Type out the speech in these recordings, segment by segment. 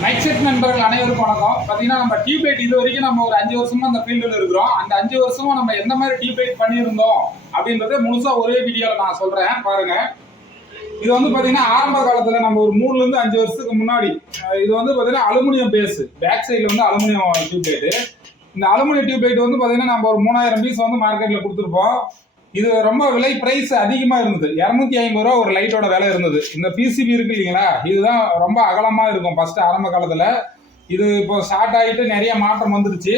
Night set நண்பர்கள் அனைவருக்கும் வணக்கம். பார்த்தீங்கன்னா நம்ம டியூப்லைட் இது வரைக்கும் நம்ம ஒரு அஞ்சு வருஷமா அந்த ஃபீல்டில் இருக்கிறோம். அந்த அஞ்சு வருஷமா நம்ம எந்த மாதிரி டியூப்லைட் பண்ணியிருந்தோம் அப்படின்றத முழுசா ஒரே வீடியோவில் நான் சொல்றேன். பாருங்க. இது வந்து பார்த்தீங்கன்னா ஆரம்ப காலத்தில் நம்ம ஒரு மூணுலேருந்து அஞ்சு வருஷத்துக்கு முன்னாடி இது வந்து பார்த்தீங்கன்னா அலுமினியம் பேஸு பேக் சைடில் வந்து அலுமினியம் டியூப்லைட்டு இந்த அலுமினியம் டியூப்லைட் வந்து பார்த்தீங்கன்னா நம்ம ஒரு மூணாயிரம் பீஸ் வந்து மார்க்கெட்டில் கொடுத்துருப்போம். இது ரொம்ப விலை பிரைஸ் அதிகமாக இருந்தது. இரநூத்தி ஐம்பது ரூபா ஒரு லைட்டோட விலை இருந்தது. இந்த பிசிபி இருக்கு இல்லைங்களா? இதுதான் ரொம்ப அகலமாக இருக்கும் ஃபர்ஸ்ட் ஆரம்ப காலத்தில். இது இப்போ ஸ்டார்ட் ஆகிட்டு நிறைய மாற்றம் வந்துருச்சு.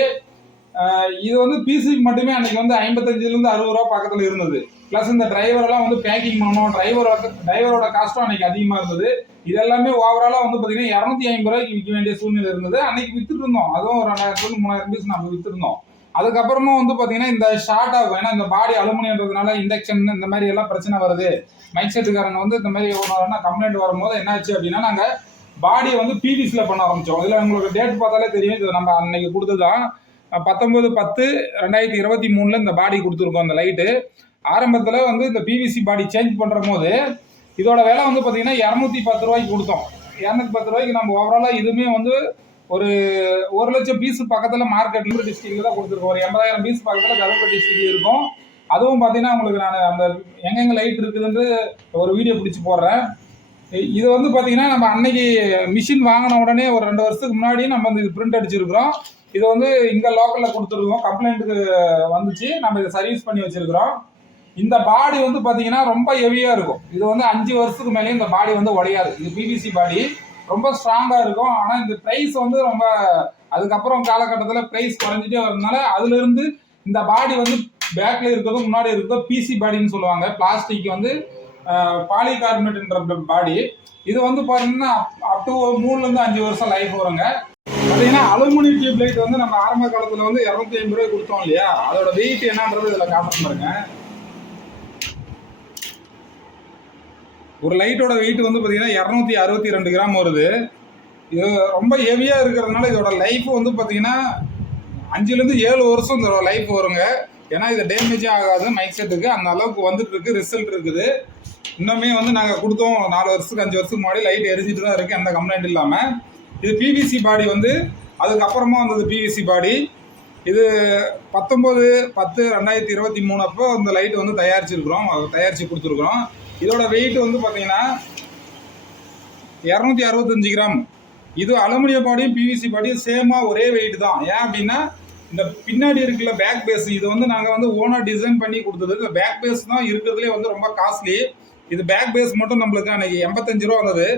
இது வந்து பிசிபி மட்டுமே அன்னைக்கு வந்து ஐம்பத்தஞ்சுலேருந்து அறுபது ரூபா பக்கத்தில் இருந்தது. ப்ளஸ் இந்த டிரைவரெல்லாம் வந்து பேக்கிங் பண்ணணும். டிரைவரோட டிரைவரோட காஸ்ட்டும் அன்னைக்கு அதிகமாக இருந்தது. இது எல்லாமே ஓவராலாக வந்து பார்த்தீங்கன்னா இரநூத்தி ஐம்பது ரூபாய்க்கு விற்க வேண்டிய சூழ்நிலை இருந்தது. அன்னைக்கு விற்றுட்டு இருந்தோம். அதுவும் ஒரு ரெண்டாயிரத்துலேருந்து மூணாயிரம் பீஸ் நம்ம விற்றுருந்தோம் அதுக்கப்புறமா வந்து பார்த்தீங்கன்னா இந்த ஷார்ட் ஆகும் ஏன்னா இந்த பாடி அலுமினியன்றதுனால இண்டக்ஷன் இந்த மாதிரி எல்லாம் பிரச்சனை வருது. மைக் செட்டுக்காரங்க வந்து இந்த மாதிரி ஒன்று கம்ப்ளைண்ட் வரும்போது என்னாச்சு அப்படின்னா நாங்கள் பாடியை வந்து பிவிசியில் பண்ண ஆரம்பித்தோம் இதில் உங்களுக்கு டேட் பார்த்தாலே தெரியும். இது நம்ம அன்னைக்கு கொடுத்ததுதான். பத்தொன்பது பத்து ரெண்டாயிரத்தி இருபத்தி மூணில் இந்த பாடி கொடுத்துருக்கோம் இந்த லைட்டு ஆரம்பத்தில் வந்து இந்த பிவிசி பாடி சேஞ்ச் பண்ணுற போது இதோட விலை வந்து பார்த்தீங்கன்னா இரநூத்தி பத்து ரூபாய்க்கு கொடுத்தோம். இரநூத்தி பத்து ரூபாய்க்கு நம்ம ஓவராலாக இதுவுமே வந்து ஒரு ஒரு லட்சம் பீஸ் பக்கத்தில் மார்க்கெட்டில் டிஸ்ட்ரிக்ட்ல தான் கொடுத்துருக்கோம். ஒரு எண்பதாயிரம் பீஸ் பக்கத்தில் தருமபுரி டிஸ்ட்ரிக்ட் இருக்கும். அதுவும் பார்த்தீங்கன்னா உங்களுக்கு நான் அந்த எங்கெங்க லைட் இருக்குதுன்னு ஒரு வீடியோ பிடிச்சி போடுறேன். இது வந்து பார்த்தீங்கன்னா நம்ம அன்னைக்கு மிஷின் வாங்கின உடனே ஒரு ரெண்டு வருஷத்துக்கு முன்னாடி நம்ம வந்து இது பிரிண்ட் அடிச்சிருக்கிறோம். இது வந்து இங்கே லோக்கலில் கொடுத்துருக்கோம். கம்ப்ளைண்ட்டுக்கு வந்துச்சு. நம்ம இதை சர்வீஸ் பண்ணி வச்சிருக்கிறோம். இந்த பாடி வந்து பார்த்தீங்கன்னா ரொம்ப ஹெவியாக இருக்கும். இது வந்து அஞ்சு வருஷத்துக்கு மேலேயும் இந்த பாடி வந்து உடையாது. இது பிபிசி பாடி ரொம்ப ஸ்ட்ராங்காக இருக்கும். ஆனால் இந்த ப்ரைஸ் வந்து ரொம்ப அதுக்கப்புறம் காலகட்டத்தில் ப்ரைஸ் குறைஞ்சிட்டே வரதுனால அதுலேருந்து இந்த பாடி வந்து பேக்கில் இருக்கிறதும் முன்னாடி இருக்கிறதும் பிசி பாடின்னு சொல்லுவாங்க. பிளாஸ்டிக் வந்து பாலிகார்பனேட்ன்ற பாடி இது வந்து பார்த்தீங்கன்னா அப் டு மூணுலேருந்து அஞ்சு வருஷம் லைஃப் வருங்க. பார்த்தீங்கன்னா அலுமினியம் டியூப் லைட் வந்து நம்ம ஆரம்ப காலத்தில் வந்து இரநூத்தி ஐம்பது ரூபாய் கொடுத்தோம் இல்லையா? அதோட வெயிட் என்னன்றது இதில் காட்டுறேன் பாருங்க. ஒரு லைட்டோட வெயிட் வந்து பார்த்தீங்கன்னா இரநூத்தி அறுபத்தி ரெண்டு கிராம் வருது. இது ரொம்ப ஹெவியாக இருக்கிறதுனால இதோட லைஃப் வந்து பார்த்தீங்கன்னா அஞ்சுலேருந்து ஏழு வருஷம் இதோட லைஃப் வருங்க. ஏன்னா இது டேமேஜே ஆகாது மைக் செட்டுக்கு அந்த அளவுக்கு வந்துட்டு இருக்கு ரிசல்ட் இருக்குது. இன்னுமே வந்து நாங்கள் கொடுத்தோம் நாலு வருஷத்துக்கு அஞ்சு வருஷத்துக்கு முன்னாடி லைட் எரிஞ்சிட்டு தான் இருக்குது எந்த கம்ப்ளைண்ட் இல்லாமல் இது பிவிசி பாடி வந்து அதுக்கப்புறமா வந்தது பிவிசி பாடி இது பத்தொம்போது பத்து ரெண்டாயிரத்தி இருபத்தி மூணு அப்போ இந்த லைட் வந்து தயாரிச்சிருக்கிறோம் தயாரித்து கொடுத்துருக்குறோம். இதோட வெயிட் வந்து பார்த்தீங்கன்னா இரநூத்தி அறுபத்தஞ்சு கிராம். இது அலுமினிய பாடியும் பிவிசி பாடியும் சேமாக ஒரே வெயிட் தான். ஏன் அப்படின்னா இந்த பின்னாடி இருக்கிற பேக் பேஸ் இது வந்து நாங்கள் வந்து ஓனாக டிசைன் பண்ணி கொடுத்தது. இந்த பேக் பேஸ் தான் இருக்கிறதுலே வந்து ரொம்ப காஸ்ட்லி இது பேக் பேஸ் மட்டும் நம்மளுக்கு அன்றைக்கி எண்பத்தஞ்சு ரூபா வந்தது.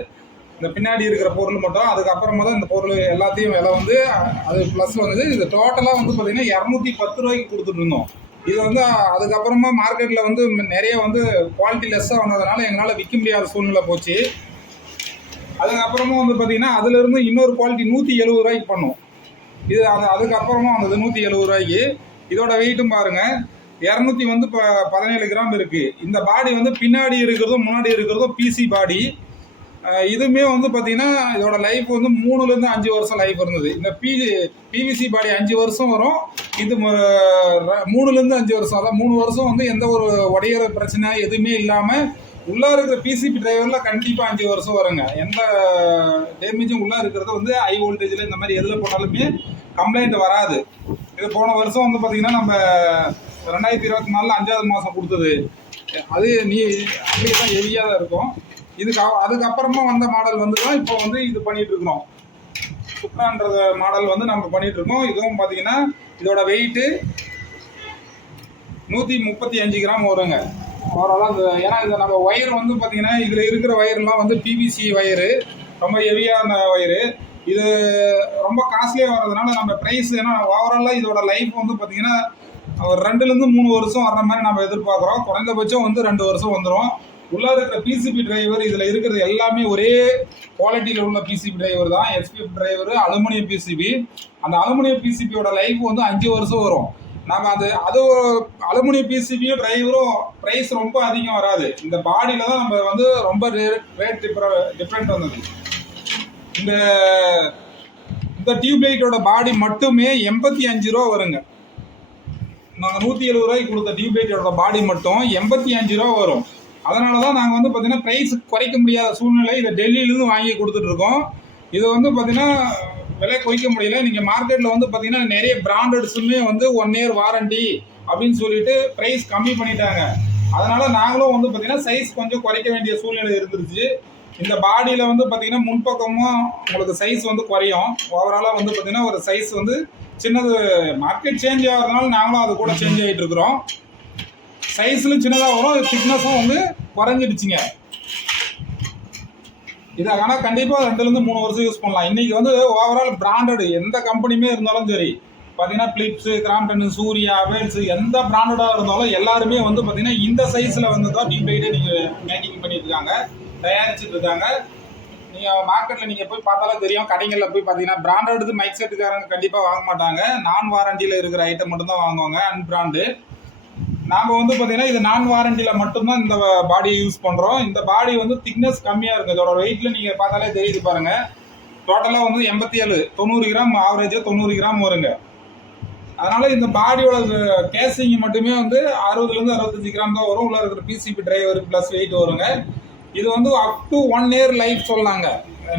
இந்த பின்னாடி இருக்கிற பொருள் மட்டும் அதுக்கப்புறமா தான் இந்த பொருள் எல்லாத்தையும் விலை வந்து அது ப்ளஸ் வந்தது. இது டோட்டலாக வந்து பார்த்தீங்கன்னா இரநூத்தி பத்து ரூபாய்க்கு கொடுத்துட்டு இருந்தோம். இது வந்து அதுக்கப்புறமா மார்க்கெட்டில் வந்து நிறைய வந்து குவாலிட்டி லெஸ்ஸாக வந்ததுனால எங்களால் விற்க முடியாத சூழ்நிலை போச்சு. அதுக்கப்புறமா வந்து பார்த்திங்கன்னா அதுலேருந்து இன்னொரு குவாலிட்டி நூற்றி எழுபது ரூபாய்க்கு பண்ணோம். இது அது அதுக்கப்புறமா வந்தது நூற்றி எழுபது ரூபாய்க்கு. இதோட வெயிட்டும் பாருங்கள் இரநூத்தி வந்து இப்போ பதினேழு கிராம் இருக்குது இந்த பாடி வந்து பின்னாடி இருக்கிறதும் முன்னாடி இருக்கிறதும் பிசி பாடி இதுவுமே வந்து பார்த்திங்கன்னா இதோட லைஃப் வந்து மூணுலேருந்து அஞ்சு வருஷம் லைஃப் இருந்தது. இந்த பி பிவிசி பாடி அஞ்சு வருஷம் வரும். இது ம- ர- மூணுலேருந்து அஞ்சு வருஷம். அதான் மூணு வருஷம் வந்து எந்த ஒரு உடையிற பிரச்சனை எதுவுமே இல்லாமல் உள்ளே இருக்கிற பிசிபி டிரைவரில் கண்டிப்பாக அஞ்சு வருஷம் வருங்க. எந்த டேமேஜும் உள்ளே இருக்கிறது வந்து ஹை வோல்டேஜில் இந்த மாதிரி எதில் போட்டாலுமே கம்ப்ளைண்ட் வராது. இது போன வருஷம் வந்து பார்த்தீங்கன்னா நம்ம ரெண்டாயிரத்தி இருபத்தி நாலில் அஞ்சாவது மாதம் கொடுத்தது. அது நீ அப்படியே தான் ஹெவியாக தான் இருக்கும். இதுக்கு அதுக்கப்புறமா வந்த மாடல் வந்து தான் இப்போ வந்து இது பண்ணிகிட்டு இருக்கிறோம். சுக்ரான்ற மாடல் வந்து நம்ம பண்ணிகிட்டு இருக்கோம். இதுவும் பார்த்தீங்கன்னா இதோட வெயிட்டு நூற்றி முப்பத்தி அஞ்சு கிராம் வருங்க. ஓவராலாக இந்த ஏன்னா இந்த நம்ம ஒயர் வந்து பார்த்தீங்கன்னா இதில் இருக்கிற ஒயர்லாம் வந்து பிபிசி ஒயரு ரொம்ப ஹெவியான ஒயரு இது ரொம்ப காஸ்ட்லியாக வர்றதுனால நம்ம ப்ரைஸ் ஏன்னா ஓவராலாக இதோட லைஃப் வந்து பார்த்தீங்கன்னா ஒரு ரெண்டுலேருந்து மூணு வருஷம் வர்ற மாதிரி நம்ம எதிர்பார்க்குறோம். குறைந்தபட்சம் வந்து ரெண்டு வருஷம் வந்துடும் உள்ளே இருக்கிற பிசிபி டிரைவர் இதில் இருக்கிறது எல்லாமே ஒரே குவாலிட்டியில் உள்ள பிசிபி டிரைவர் தான். எஸ்பிஎஃப் டிரைவர் அலுமினியம் பிசிபி அந்த அலுமினியம் பிசிபியோட லைஃப் வந்து அஞ்சு வருஷம் வரும். நம்ம அது அது அலுமினியம் பிசிபியும் டிரைவரும் ப்ரைஸ் ரொம்ப அதிகம் வராது. இந்த பாடியில் தான் நம்ம வந்து ரொம்ப ரேட் டிஃப்ரெண்ட் வந்தது இந்த இந்த டியூப்லைட்டோட பாடி மட்டுமே எண்பத்தி அஞ்சு ரூபா வருங்க. நாங்கள் நூற்றி எழுபது ரூபாய்க்கு கொடுத்த டியூப்லைட்டோட பாடி மட்டும் எண்பத்தி அஞ்சு ரூபா வரும். அதனால தான் நாங்கள் வந்து பார்த்தீங்கன்னா ப்ரைஸ் குறைக்க முடியாத சூழ்நிலை இதை டெல்லியிலேருந்து வாங்கி கொடுத்துட்ருக்கோம் இது வந்து பார்த்தீங்கன்னா விலை குறைக்க முடியல. நீங்கள் மார்க்கெட்டில் வந்து பார்த்தீங்கன்னா நிறைய பிராண்டட்ஸுமே வந்து ஒன் இயர் வாரண்டி அப்படின்னு சொல்லிட்டு ப்ரைஸ் கம்மி பண்ணிட்டாங்க. அதனால் நாங்களும் வந்து பார்த்தீங்கன்னா சைஸ் கொஞ்சம் குறைக்க வேண்டிய சூழ்நிலை இருந்துருச்சு. இந்த பாடியில் வந்து பார்த்தீங்கன்னா முன்பக்கமும் உங்களுக்கு சைஸ் வந்து குறையும். ஓவராலாக வந்து பார்த்தீங்கன்னா ஒரு சைஸ் வந்து சின்னது மார்க்கெட் சேஞ்ச் ஆகிறதுனால நாங்களும் அது கூட சேஞ்ச் ஆகிட்டு இருக்கிறோம். சைஸ்லையும் சின்னதாக வரும் திக்னஸும் வந்து குறைஞ்சிடுச்சுங்க. இதை ஆனால் கண்டிப்பாக ரெண்டுலேருந்து மூணு வருஷம் யூஸ் பண்ணலாம். இன்றைக்கி வந்து ஓவரால் பிராண்டடு எந்த கம்பெனியுமே இருந்தாலும் சரி பார்த்தீங்கன்னா பிளிப்ஸு கிராம்டன் சூர்யா வேல்ஸ் எந்த பிராண்டடாக இருந்தாலும் எல்லாருமே வந்து பார்த்தீங்கன்னா இந்த சைஸில் வந்து தான் டீப் லைட்டே நீங்கள் மேக்கிங் பண்ணியிருக்காங்க இருக்காங்க தயாரிச்சுட்டு இருக்காங்க. நீங்கள் மார்க்கெட்டில் நீங்கள் போய் பார்த்தாலும் தெரியும் கடைகளில் போய் பார்த்தீங்கன்னா பிராண்டட் மைக் செட்டுக்காரங்க கண்டிப்பாக வாங்க மாட்டாங்க. நான் வாரண்டியில் இருக்கிற ஐட்டம் மட்டும்தான் வாங்குவாங்க அன்பிராண்டு நாம வந்து பார்த்தீங்கன்னா இது நான் வாரண்டியில் மட்டும்தான் இந்த பாடியை யூஸ் பண்ணுறோம் இந்த பாடி வந்து திக்னஸ் கம்மியாக இருக்குது இதோட வெயிட்டில் நீங்கள் பார்த்தாலே தெரியுது பாருங்க. டோட்டலாக வந்து எண்பத்தி ஏழு தொண்ணூறு கிராம் ஆவரேஜாக தொண்ணூறு கிராம் வருங்க. அதனால இந்த பாடியோட கேசிங் மட்டுமே வந்து அறுபதுலேருந்து அறுபத்தஞ்சு கிராம் தான் வரும். உள்ள இருக்கிற பிசிபி டிரைவர் ப்ளஸ் வெயிட் வருங்க. இது வந்து up to one year life சொல்லாங்க.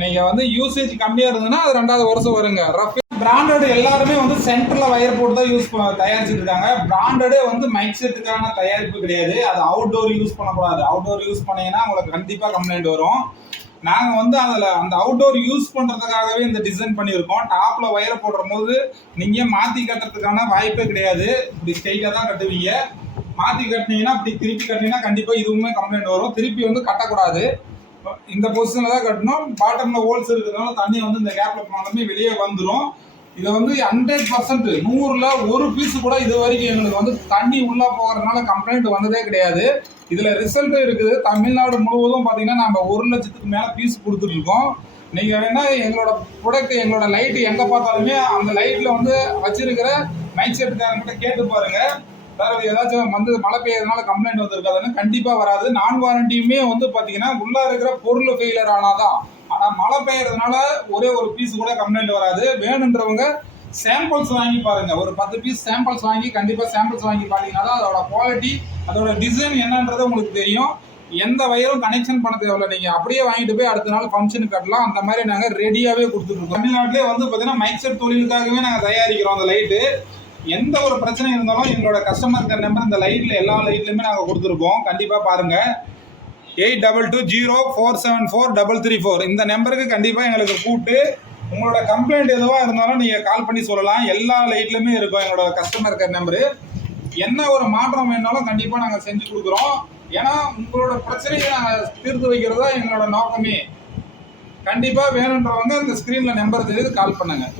நீங்கள் வந்து யூசேஜ் கம்மியாக இருந்ததுன்னா அது ரெண்டாவது வருஷம் வருங்க. ரஃப் பிராண்டட் எல்லாருமே வந்து சென்டர்ல வயர் போட்டு தான் யூஸ் பண்ண தயாரிச்சுட்டு இருக்காங்க பிராண்டடே வந்து மைக் செட்டுக்கான தயாரிப்பு கிடையாது. அது அவுட்டோர் யூஸ் பண்ணக்கூடாது. அவுட்டோர் யூஸ் பண்ணீங்கன்னா உங்களுக்கு கண்டிப்பா கம்ப்ளைண்ட் வரும். நாங்க வந்து அதுல அந்த அவுட்டோர் யூஸ் பண்றதுக்காகவே இந்த டிசைன் பண்ணியிருக்கோம். டாப்ல வயரை போடுற போது நீங்க மாத்தி கட்டுறதுக்கான வாய்ப்பே கிடையாது. இப்படி ஸ்ட்ரைட்டா தான் கட்டுவீங்க. மாத்தி கட்டினீங்கன்னா இப்படி திருப்பி கட்டினீங்கன்னா கண்டிப்பா இதுவுமே கம்ப்ளைண்ட் வரும். திருப்பி வந்து கட்டக்கூடாது. இந்த பொசிஷனில் தான் கட்டணும். பாட்டமில் ஹோல்ஸ் இருக்கிறதுனால தண்ணி வந்து இந்த கேப்ல போனாலுமே வெளியே வந்துடும் இதை வந்து ஹண்ட்ரட் பர்சன்ட் நூறில் ஒரு பீஸ் கூட இது வரைக்கும் எங்களுக்கு வந்து தண்ணி உள்ளே போகிறதுனால கம்ப்ளைண்ட் வந்ததே கிடையாது. இதில் ரிசல்ட் இருக்குது. தமிழ்நாடு முழுவதும் பார்த்திங்கன்னா நம்ம ஒரு லட்சத்துக்கு மேலே பீஸ் கொடுத்துட்ருக்கோம் நீங்கள் நீங்க வேணா எங்களோட ப்ராடக்ட் எங்களோட லைட் எங்கே பார்த்தாலுமே அந்த லைட்டில் வந்து வச்சிருக்கிற மைக் கிட்ட கேட்டு பாருங்கள் வேற ஏதாச்சும் வந்து மழை பெய்யறதுனால கம்ப்ளைண்ட் வந்திருக்காதுன்னு கண்டிப்பா வராது. நான் வாரண்டியுமே வந்து பாத்தீங்கன்னா உள்ள இருக்கிற பொருள் ஃபெயிலர் ஆனாதான். ஆனா மழை பெய்யறதுனால ஒரே ஒரு பீஸ் கூட கம்ப்ளைண்ட் வராது. வேணுன்றவங்க சாம்பிள்ஸ் வாங்கி பாருங்க. ஒரு பத்து பீஸ் சாம்பிள்ஸ் வாங்கி கண்டிப்பா சாம்பிள்ஸ் வாங்கி பாத்தீங்கன்னா தான் அதோட குவாலிட்டி அதோட டிசைன் என்னன்றது உங்களுக்கு தெரியும். எந்த வயரும் கனெக்ஷன் பண்ண தேவையில்ல. நீங்க அப்படியே வாங்கிட்டு போய் அடுத்த நாள் ஃபங்க்ஷனுக்கு கட்டலாம். அந்த மாதிரி நாங்க ரெடியாவே கொடுத்துருக்கோம் தமிழ்நாட்டிலே வந்து பாத்தீங்கன்னா மைக் செட் தொழிலுக்காகவே நாங்க தயாரிக்கிறோம் அந்த லைட்டு எந்த ஒரு பிரச்சனை இருந்தாலும் எங்களோட கஸ்டமர் கேர் நம்பர் இந்த லைட்ல எல்லா லைட்லயுமே நாங்கள் கொடுத்துருக்கோம் கண்டிப்பாக பாருங்க. Eight double two zero four seven four double three four இந்த நம்பருக்கு கண்டிப்பாக எங்களுக்கு கூப்பிட்டு உங்களோட கம்ப்ளைண்ட் எதுவாக இருந்தாலும் நீங்கள் கால் பண்ணி சொல்லலாம். எல்லா லைட்லையுமே இருக்கும் எங்களோட கஸ்டமர் கேர் நம்பரு என்ன ஒரு மாற்றம் வேணாலும் கண்டிப்பாக நாங்கள் செஞ்சு கொடுக்குறோம். ஏன்னா உங்களோட பிரச்சனையை நாங்கள் தீர்த்து வைக்கிறது தான் எங்களோட நோக்கமே. கண்டிப்பாக வேணுன்றவங்க இந்த ஸ்க்ரீனில் நம்பர் தெரியுது கால் பண்ணுங்கள்